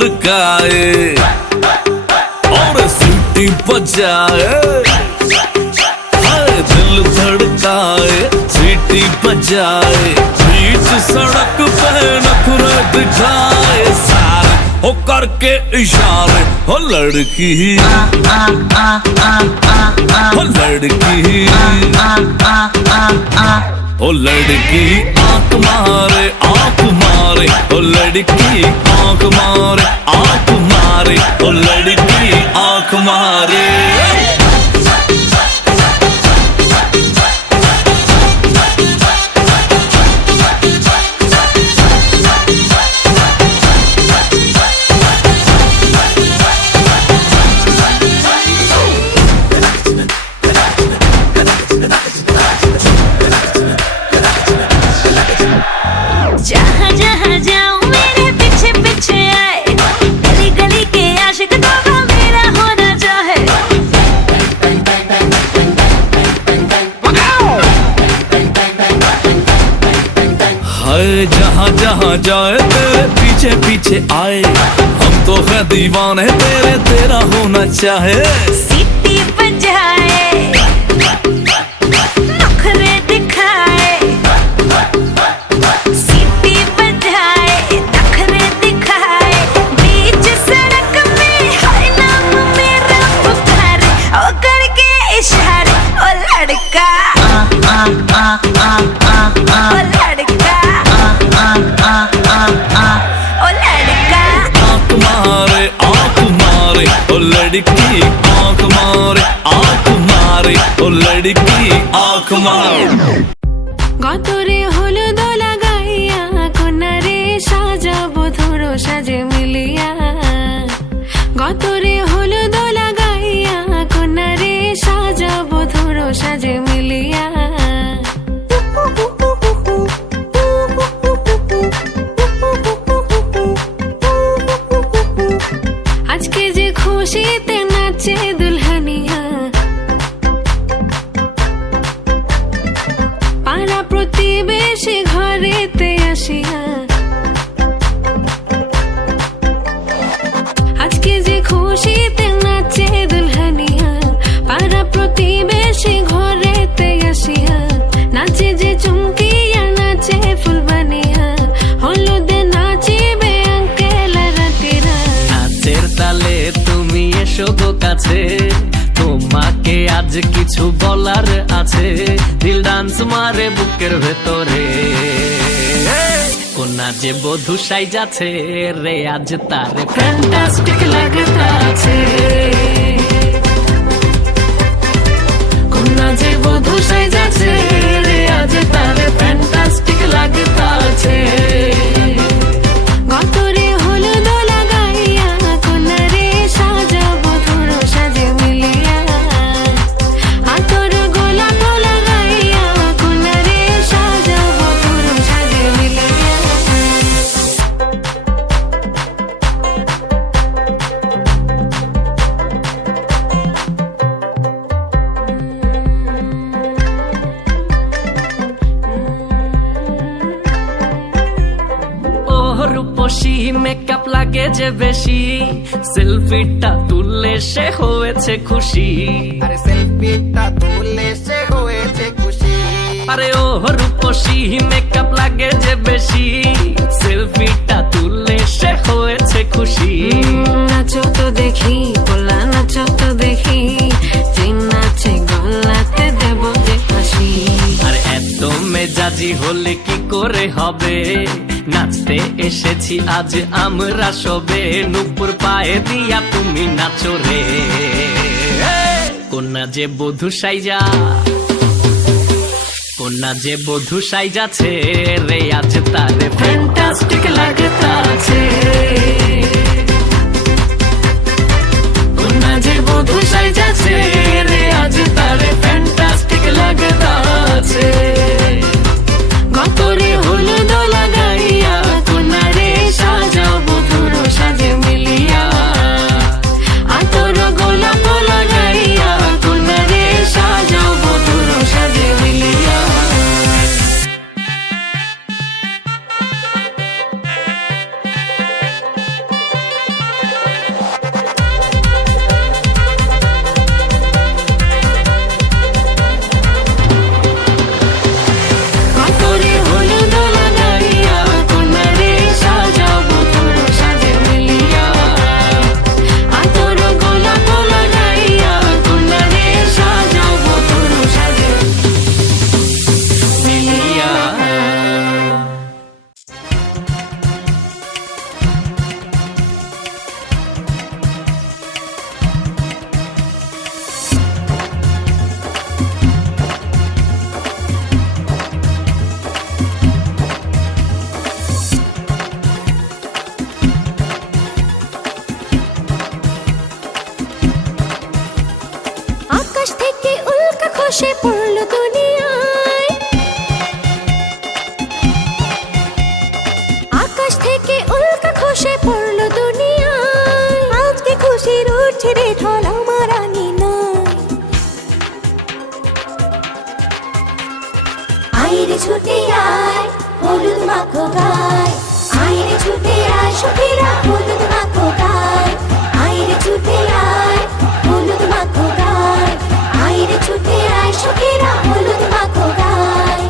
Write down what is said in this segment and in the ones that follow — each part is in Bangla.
धड़काए और सीटी बजाए, दिल धड़काए सीटी बजाए, बीच सड़क पे नखरे दिखाए सारे हो करके इशारे। हो लड़की हो लड़की ओ लड़की आंख मारे आंख मारे, ओ लड़की आंख मारे आंख मारे, ओ लड़की आंख मारे। जहाँ जहाँ जाऊँ मेरे पीछे पीछे आए, गली गली के आशिक तो मेरा होना चाहे। हाय जहाँ जहाँ जाए तेरे पीछे पीछे आए, हम तो है दीवाने तेरे, तेरा होना चाहे। सीटी बजाए नखरे दिखाए, सीटी बजाए नखरे दिखाए, बीच सड़क में हर नाम मेरा पुकारे, ओ करके इशारे। ओ लड़का ओ लड़का ओ लड़का आंख मारे आंख मारे, ओ लड़की आंख मारे आंख मारे, ओ लड़की आंख मारे। গতরে হলুদ লাগাইয়া কোনারে সাজাবো ধরো সাজে মিলিয়া, গতরে হলুদ লাগাইয়া কোনারে সাজাবো ধরো সাজে মিলিয়া। আজকে যে খুশিতে নাচে দুলহানিয়া, পাড়া প্রতিবেশী ঘরেতে আসিয়া, আজকে যে খুশিতে নাচে দুলহানিয়া, পাড়া প্রতিবেশী ঘরেতে আসিয়া, নাচে যে চুমকিয়া নাচে ফুলবানিয়া, হলুদে নাচিবে আঙ্কেল রাতিরা। নাচের তালে তুমি এসো গো কাছে, তোমাকে আজ কিছু বলার আছে, দিল ডান্স মারে বুকের ভেতরে। কোনা যে বধূ সাইজাছে রে আজ তারে ফ্যান্টাস্টিক লাগতাছে, কোনা যে বধূ সাইজাছে রে আজ তারে ফ্যান্টাস্টিক লাগতাছে। গতরে হলুদ লাগাইয়া কোনারে সাজাবো ধরো সাজে মিলিয়া, আতর গোলাপ লাগাইয়া কোনারে সাজাবো ধরো সাজে মিলিয়া। রূপসী মেকআপ লাগে যে বেশি, সেলফিটা তুললে সে হয়েছে খুশি। আরে সেলফিটা তুললে সে হয়েছে খুশি। আরে ও রূপসী মেকআপ লাগে যে বেশি, সেলফিটা তুললে সে হয়েছে খুশি। নাচো তো দেখি পোলা নাচো তো দেখি, যে নাচে গলাতে দেব যে ফাঁসি। আর এত মেজাজি হলে কি করে হবে, নাচতে এসেছি আজ আমরা সবে, নুপুর পায়ে দিয়া তুমি নাচো রে। কোনা যে বধূ সাইজা, কোনা যে বধূ সাইজাছে রে আজ তারে ফ্যান্টাস্টিক লাগতাছে, কোনা যে বধূ সাইজাছে রে আজ তারে ফ্যান্টাস্টিক লাগতাছে। গতরে হলুদ লাগাইয়া কোনারে সাজাবো ধরো সাজে মিলিয়া, আতর গোলাপ লাগাইয়া কোনারে সাজাবো ধরো সাজে মিলিয়া। পড়লো দুনিয়ায়, আকাশ থেকে উল্কা খসে পড়লো দুনিয়ায়, আজকে খুশির উঠছে রে ঢল আমার আনি নাই। আইরে ছুটে আয় হলুদ মাখো গায়, আইরে ছুটে আয় সখীরা হলুদ মাখো গায়, আইরে ছুটে আয় হলুদ মাখো গায়, আইরে ছুটে আয় সখীরা হলুদ মাখো গায়।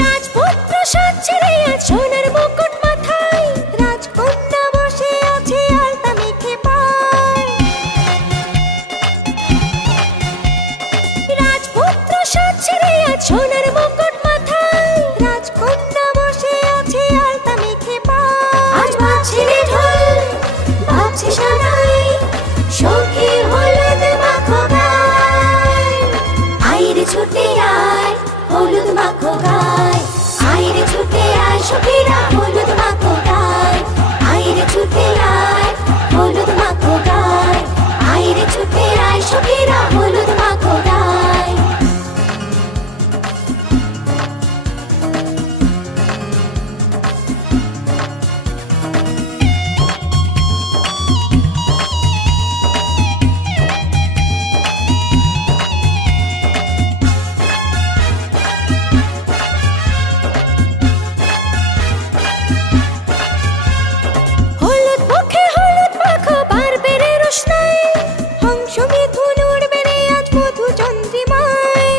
রাজপুত্র সাজছে রে আজ সোনার মুকুট মাথায়, রাজকন্যা বসে আছে আলতা মেখে পায়। রাজপুত্র সাজছে রে আজ সোনার মুকুট মাথায়, রাজকন্যা বসে আছে আলতা মেখে পায়। আজ বাজছে রে ঢোল বাজছে সানাই, সখী হলুদ মাখো গায়, আইরে ছুটে আয় হলুদ মাখো গায়, আইরে ছুটে আয় সখীরা হলুদ মাখো গায়, আইরে ছুটে আয় হলুদ মাখো গায়, আইরে ছুটে আয় সখীরা হলুদ মাখো গায়। হলুদ মুখে হলুদ মাখো বাড়বে রে রোশনাই, হংস মিথুন উড়বে রে আজ মধু চন্দ্রিমায়।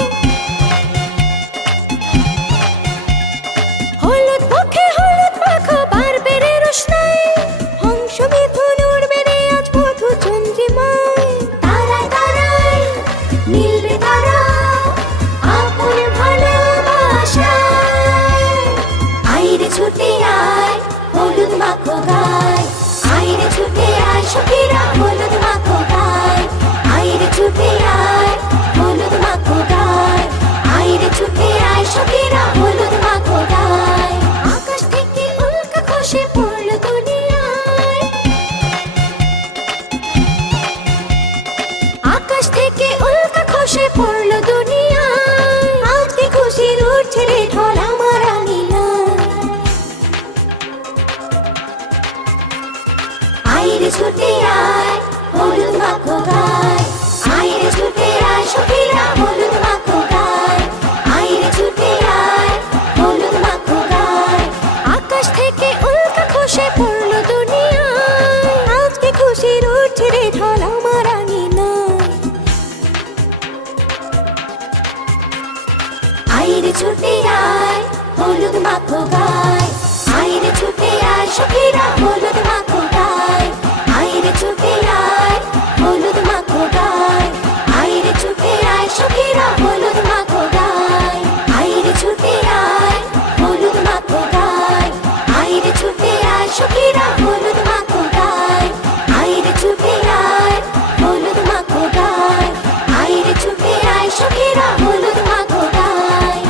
হলুদ মুখে হলুদ মাখো বাড়বে রে রোশনাই, হংস মিথুন উড়বে রে আজ মধু চন্দ্রিমায়। তারায় তারায় মিলবে তারা আপন ভালোবাসায়, আইরে ছুটে আয় হলুদ মাখো গায়, আইরে ছুটে আয় সখীরা হলুদ মাখো গায়, আইরে ছুটে আয় হলুদ মাখো গায়, আইরে ছুটে আয় সখীরা হলুদ মাখো গায়। আকাশ থেকে উল্কা খসে পড়লো দুনিয়ায়, আকাশ থেকে উল্কা খসে পড়লো দুনিয়ায়, আজকে খুশির উঠছে রে ঢল আমার আনি নাই। আইরে ছুটে আয় হলুদ মাখো গায়, আইরে ছুটে আয় সখীরা হলুদ মাখো গায়, আইরে ছুটে আয় হলুদ মাখো গায়, আকাশ থেকে উল্কা খসে পড়লো দুনিয়ায়, আজকে খুশির উঠছে রে ঢল আমার আনি নাই। আইরে ছুটে আয় হলুদ মাখো গায়, আইরে ছুটে আয় সখীরা হলুদ মাখো গায়, আইরে ছুটে আয় হলুদ মাখো গায়, আইরে ছুটে আয় সখীরা হলুদ মাখো গায়, আইরে ছুটে আয় হলুদ মাখো গায়, আইরে ছুটে আয় সখীরা হলুদ মাখো গায়, আইরে ছুটে আয় হলুদ মাখো গায়, আইরে ছুটে আয় সখীরা হলুদ মাখো গায়।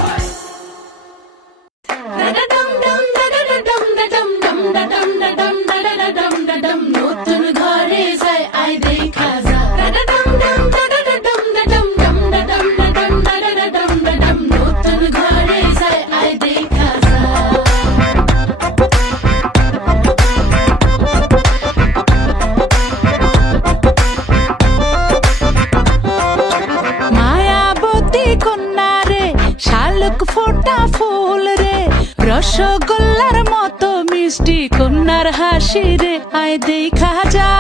নতুন ঘরে যায় আয় দেখা যা, নতুন ঘরে যায় আয় দেখা যা। মায়াবতী কন্যা রে, শালুক ফোটা ফুল রে, রসগোল্লার মতো মিষ্টি কন্যার হাসি রে, আয় দেখা যা,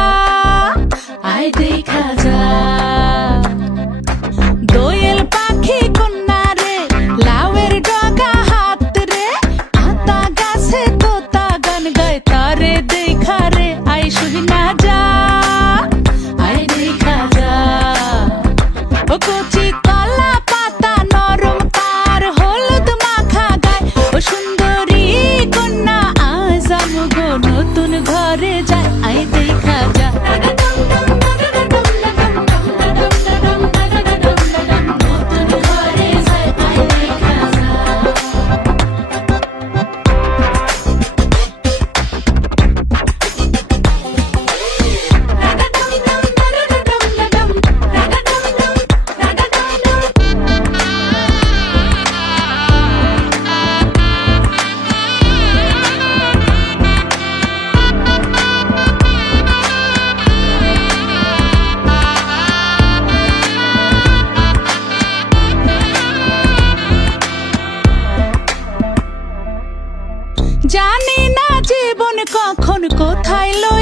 আয় দেখা যা। দোয়েল পাখি কন্যা রে, লাউয়ের ডগা হাত রে, আতা গাছে তোতা গান গায় তারে দেখা রে, আয় শুনা যা, আয় দেখা যা। ও কচি কলা পাতা নরম তার হলুদ মাখা গায়, ও সুন্দরী কন্যা আজ আমগো নতুন ঘরে যায়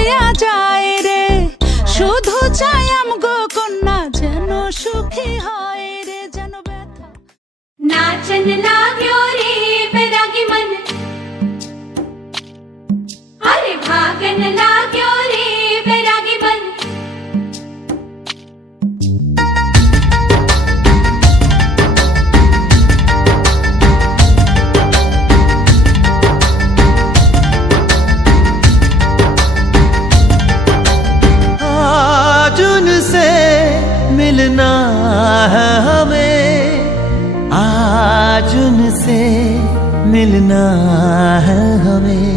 হইয়া যায় রে শুধু চাই আমগো কন্যা যেন সুখী হয় রে যেন ব্যথা नाचन लाग्यो रे बैरागी मन अरे भागन लाग्यो रे बैरागी मन आज उनसे मिलना है हमें, आज उनसे मिलना है हमें।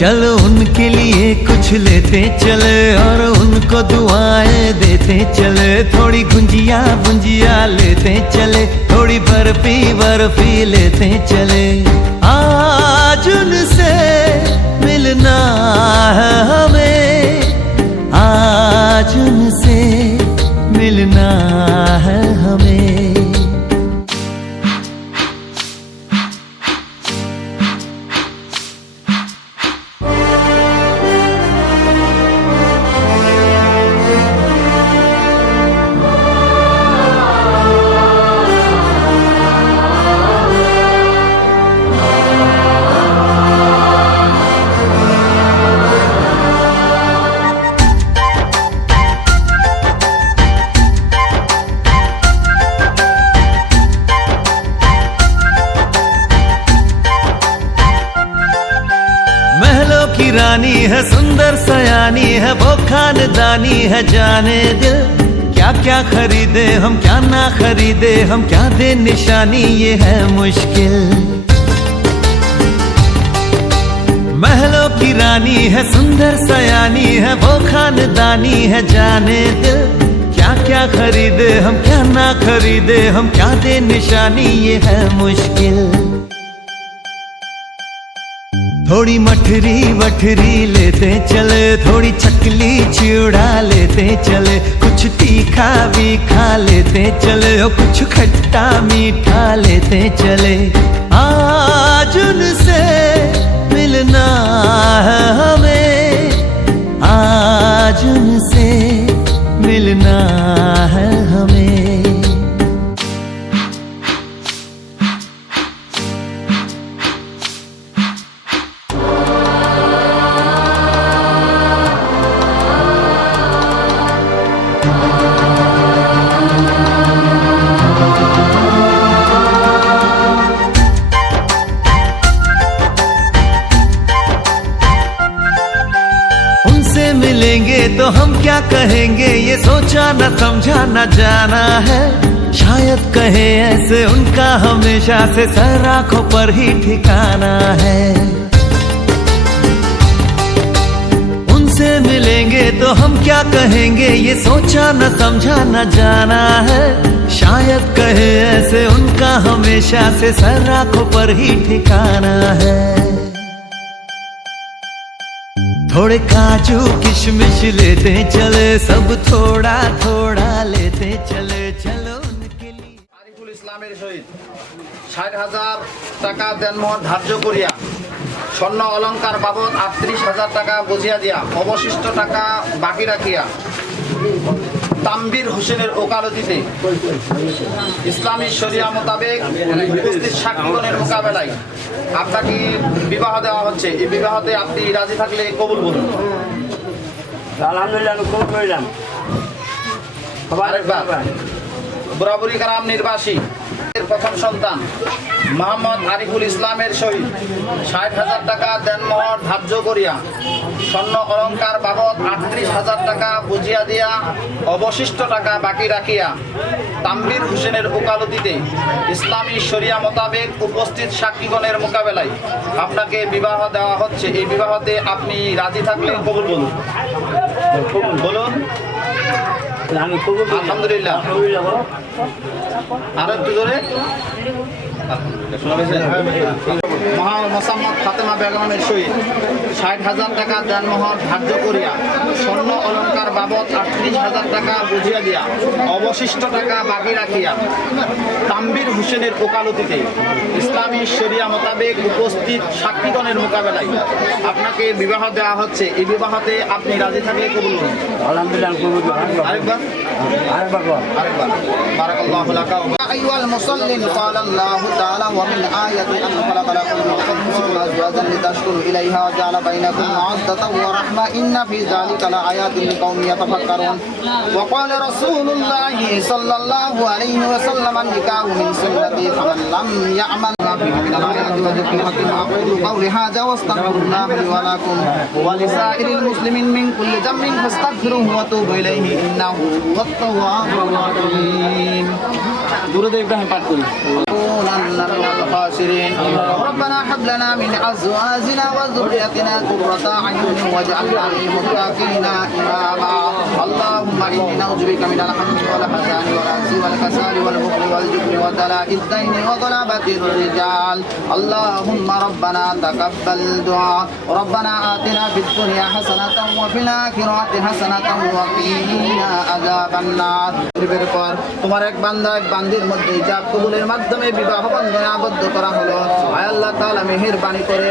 चलो उनके लिए कुछ लेते चले और उनको दुआएं देते चले। थोड़ी गुंजिया बुंजिया लेते चले, थोड़ी बर्फी बर्फी लेते चले। आज उनसे मिलना है हमें, आज उनसे मिलना है हमें। महलों की रानी है, सुंदर सयानी है, वो खानदानी है जाने दिल। क्या क्या खरीदे हम, क्या ना खरीदे हम, क्या दे निशानी, ये है मुश्किल। महलों की रानी है, सुंदर सयानी है, वो खानदानी है जाने दिल। क्या क्या खरीदे हम, क्या ना खरीदे हम, क्या दे निशानी, ये है मुश्किल। थोड़ी मठरी वठरी लेते चले, थोड़ी चकली चिड़ा लेते चले। कुछ तीखा भी खा लेते चले और कुछ खट्टा मीठा लेते चले। आज उनसे मिलना है हमें, आज उनसे मिलना है हमें। उनसे मिलेंगे तो हम क्या कहेंगे, ये सोचा न समझा न जाना है। शायद कहे ऐसे उनका हमेशा से सर आंखों पर ही ठिकाना है। उनसे मिलेंगे तो हम क्या कहेंगे, ये सोचा न समझा न जाना है। शायद कहे ऐसे उनका हमेशा से सर आंखों पर ही ठिकाना है। थोड़े काजू किशमिश लेते चले, सब थोड़ा थोड़ा लेते चले। चलो उनके लिए আরিফুল ইসলামের সহিত ৬০,০০০ টাকা দেনমোহর ধার্য করিয়া স্বর্ণ অলংকার বাবদ ৩৮,০০০ টাকা বুঝিয়া দিয়া অবশিষ্ট টাকা বাকি রাখিয়া তাম্বির হোসেনের ওকালতিতে ইসলামী শরিয়া মোতাবেক উপস্থিত সাক্ষীগণের মোকাবেলায় আপনাকে বিবাহ দেওয়া হচ্ছে। এই বিবাহতে আপনি রাজি থাকলে কবুল বলুন। আলহামদুলিল্লাহ, আমি কবুল করলাম। আরেকবার বরাবরী গ্রাম নির্বাসী প্রথম সন্তান মোহাম্মদ আরিফুল ইসলামের সহিত ৬০,০০০ টাকা দেনমোহর ধার্য করিয়া স্বর্ণ অলংকার বাবদ ৩৮,০০০ টাকা বুঝিয়া দিয়া অবশিষ্ট টাকা বাকি রাখিয়া তাম্বির হোসেনের ওকালতিতে ইসলামী শরিয়া মোতাবেক উপস্থিত সাক্ষীগণের মোকাবেলায় আপনাকে বিবাহ দেওয়া হচ্ছে। এই বিবাহতে আপনি রাজি থাকলে কবুল বলুন। বলুন। আমি কবুল করলাম। আলহামদুলিল্লাহ। আলহামদুলিল্লাহ। আরো একটু জোরে। মোসাম্মদ ফাতেমা বেগমের সহিত ৬০,০০০ টাকা দেনমোহর ধার্য করিয়া স্বর্ণ অলংকার বাবদ ৩৮,০০০ টাকা বুঝিয়া দিয়া অবশিষ্ট টাকা বাকি রাখিয়া তাম্বির হোসেনের ওকালতিতে ইসলামী শরিয়া মোতাবেক উপস্থিত সাক্ষীগণের মোকাবেলায় আপনাকে বিবাহ দেওয়া হচ্ছে। এই বিবাহতে আপনি রাজি থাকলে কবুল করুন। আরেকবার বারাকাল্লাহু লাকা ওয়া আইয়ুহাল মুসাল্লিন ক্বালা আল্লাহু তাআলা ওয়া মিন আয়াতি আন খালাকা লাকুম মিন আনফুসিকুম আজওয়াজান লিতাসকুনু ইলাইহা ওয়া জাআলা বাইনাকুম মাওয়াদ্দাতান ওয়া রাহমা ইন্না ফি যালিকা লাআয়াতিন লিকাউমিন ইয়াতাফাক্কারুন ওয়া ক্বালা রাসূলুল্লাহি সাল্লাল্লাহু আলাইহি ওয়া সাল্লাম নিকাহু মিন সুন্নতি ফামান লাম ইয়া'মাল ফি মিন আল-আয়াতি ওয়া যিকরিল হাক্কি আকুলু কাওলি হাযা ওয়াস্তাগফিরুল্লাহ লি ওয়া লাকুম ওয়া লিসাইরিল মুসলিমিন মিন কুল্লি যামবিন ফাস্তাগফিরুহু ওয়া তুবু ইলাইহি ইন্নাহু হুয়াত তাওয়াবুর রাহিম। দুরূদ ইব্রাহিম পাঠ করি। ربنا هب لنا من ازواجنا وذريتنا قرة اعين واجعلنا للمتقين اماما اللهم اني نعوذ بك من الهم والحزن والعجز والكسل والبخل والجبن ودلاء الدين وغلبة الرجال اللهم ربنا تقبل دعاء ربنا آتنا في الدنيا حسنة وفي الآخرة حسنة وقنا عذاب النار। তোমার এক বান্দা এক বান্দির মধ্যে ইজাব কবুলের মাধ্যমে বিবাহ বন্ধনে আবদ্ধ করা হলো। আয় আল্লাহ তাআলা মেহেরবানি করে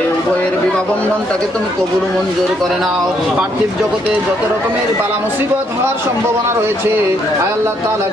এই উভয়ের বিবাহ বন্ধনটাকে তুমি কবুল মঞ্জুর করে নাও। পার্থিব জগতে যত রকমের বালা মুসিবত হওয়ার সম্ভাবনা রয়েছে আয় আল্লাহ তাআলা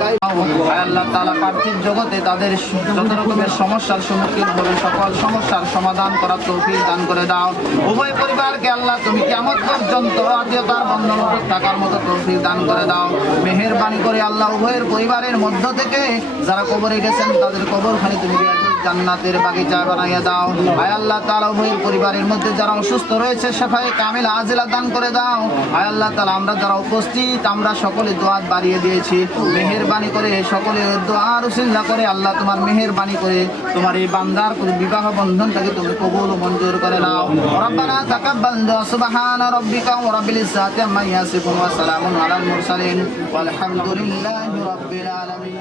আয় আল্লাহ তাআলা পার্থিব জগতে তাদের যত রকমের সমস্যার সম্মুখীন হবে সকল সমস্যার সমাধান করার তৌফিক দান করে দাও। উভয় পরিবারকে আল্লাহ তুমি কিয়ামত পর্যন্ত আত্মীয়তার বন্ধন থাকার মতো তৌফিক দান করে দাও। মেহেরবানি করে আল্লাহ উভয়ের পরিবারের মধ্য থেকে যারা কবরে গেছেন তাদের কবরখানি তুমি জান্নাতের বাগিচা বানাইয়া দাও। আয় আল্লাহ তাআলা উভয়ের পরিবারের মধ্যে যারা অসুস্থ রয়েছে শিফায়ে কামিল আজিলা দান করে দাও। আয় আল্লাহ তাআলা আমরা যারা উপস্থিত আমরা সকলে দোয়া বাড়িয়ে দিয়েছি, মেহেরবানি করে সকলে দোয়ার উসিলা করে আল্লাহ তোমার মেহেরবানি করে তোমার এই বান্দার বিবাহ বন্ধনটাকে তুমি কবুল ও মঞ্জুর করে নাও। রব্বানা তাকাব্বাল দুআ সুবহানা রাব্বিকা ওয়া রাব্বিল ইজ্জাতি আম্মা ইয়াসিফুন ওয়া সালামুন আলাল মুরসালিন ওয়ালহামদুলিল্লাহি রাব্বিল আলামিন।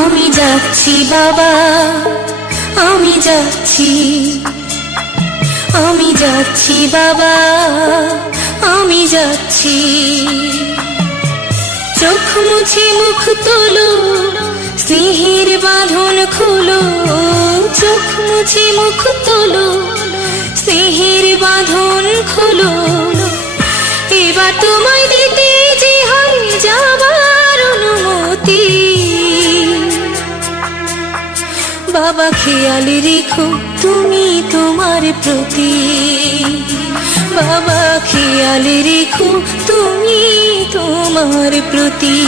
আমি যাচ্ছি বাবা, আমি যাচ্ছি, আমি যাচ্ছি বাবা, আমি যাচ্ছি। চোখ মুছে মুখ তোলো, স্নেহের বাঁধন খুলো। চোখ মুছে মুখ তোলো, স্নেহের বাঁধন খুলো। এবার তোমায় দিতে যে হয় যাবার অনুমতি। বাবা খেয়াল রেখো তুমি তোমার প্রতি। বাবা খেয়াল রেখো তুমি তোমার প্রতি।